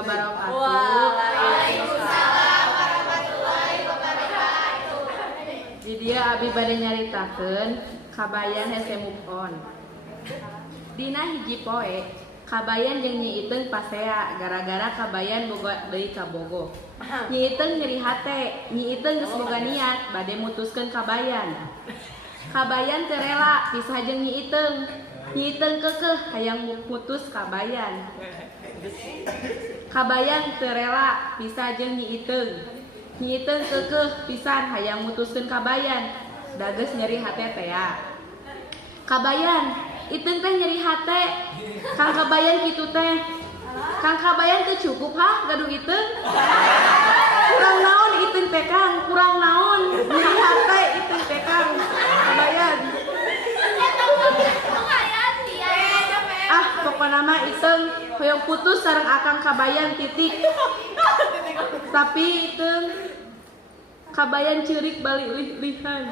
wabarakatuh. Waalaikumsalam warahmatullahi wabarakatuh. Di dia abi bade nyaritakeun kabayan hese move on. Dina hiji poe kabayan jeung Nyi Iteung pasea gara-gara kabayan boga deui ka Bogo. Nyi Iteung nyeri hate, Nyi Iteung geus boga niat bade mutuskeun kabayan. Kabayan teu rela pisah jeung Nyi Iteung. Nyi Iteung keukeuh hayang mutus kabayan. Kabayan teu rela pisah jeung Nyi Iteung. Nyi Iteung keukeuh pisan hayang mutuskeun kabayan. Da geus nyeri hate teh ya. Kabayan, Iteung teh nyeri hate. Kang kabayan kitu teh. Kang kabayan teu cukup ha gaduh Iteung. Kurang naon Iteung teh Kang? Kurang naon? Nyeri hate Iteung teh Kang. Kabayan. Ah, pokona mah Iteung hoyong putus sareng akang kabayan titik. Tapi Iteung kabayan ceurik balik lih-lihan.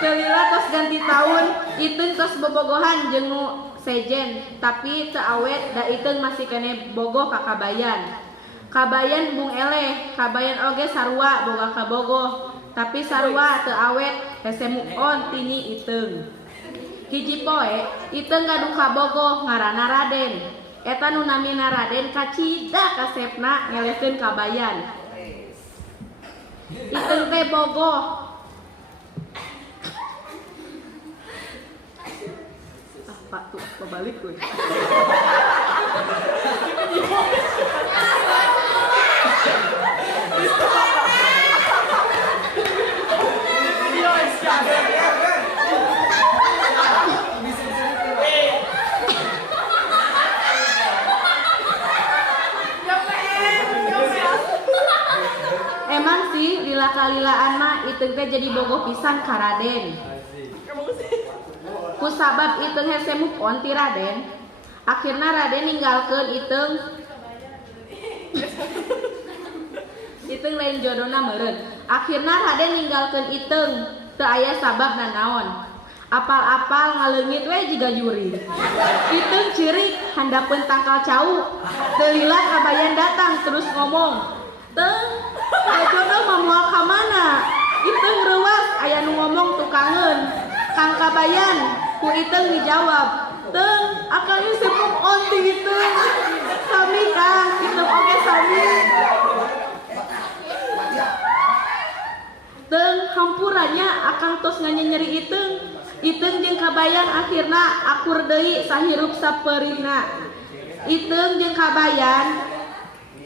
Kelila tos ganti tahun, Iteung tos bobogohan jeung nu sejen, tapi teu awet da Iteung masih kene bogoh ka kabayan. Kabayan bung eleh, kabayan oge sarua boga ka bogoh, tapi sarua teu awet hese move on ti Nyi Iteung. Hiji poe, Iteung gaduh ka bogoh ngaranna Raden. Eta nu namina Raden kacida kasepna ngelehkeun kabayan. Iteung teh bogoh. Pak tuh kebalik gue. Emang sih lila-kalilaan mah Iteung teh jadi bogoh pisan ka Raden. Ku sabab Iteung hese move on ti Raden, akhirna Raden ninggalkeun Iteung. Iteung lain jodona meureun. Akhirna Raden ninggalkeun Iteung, teu aya sabab nanaon. Apal-apal ngaleungit we jiga juri. Iteung ceurik handapeun tangkal cau. Teu lila kabayan datang terus ngomong, "Teung, jodoh mah moal ka mana?" Iteung reuwas aya nu ngomong tukangeun. Kang kabayan, ku Iteung dijawab, "Teung, akang hese move on ti Iteung." Sami Kang, Iteung oge sami. Teung hampurannya akang tos nganyeri Iteung. Iteung jeung kabayan akhirna akur deui sahirup sapeurihna. Iteung jeung kabayan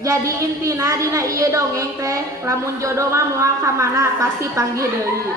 jadi intina dina ieu dongeng teh lamun jodoh mah moal ka mana pasti panggih deui.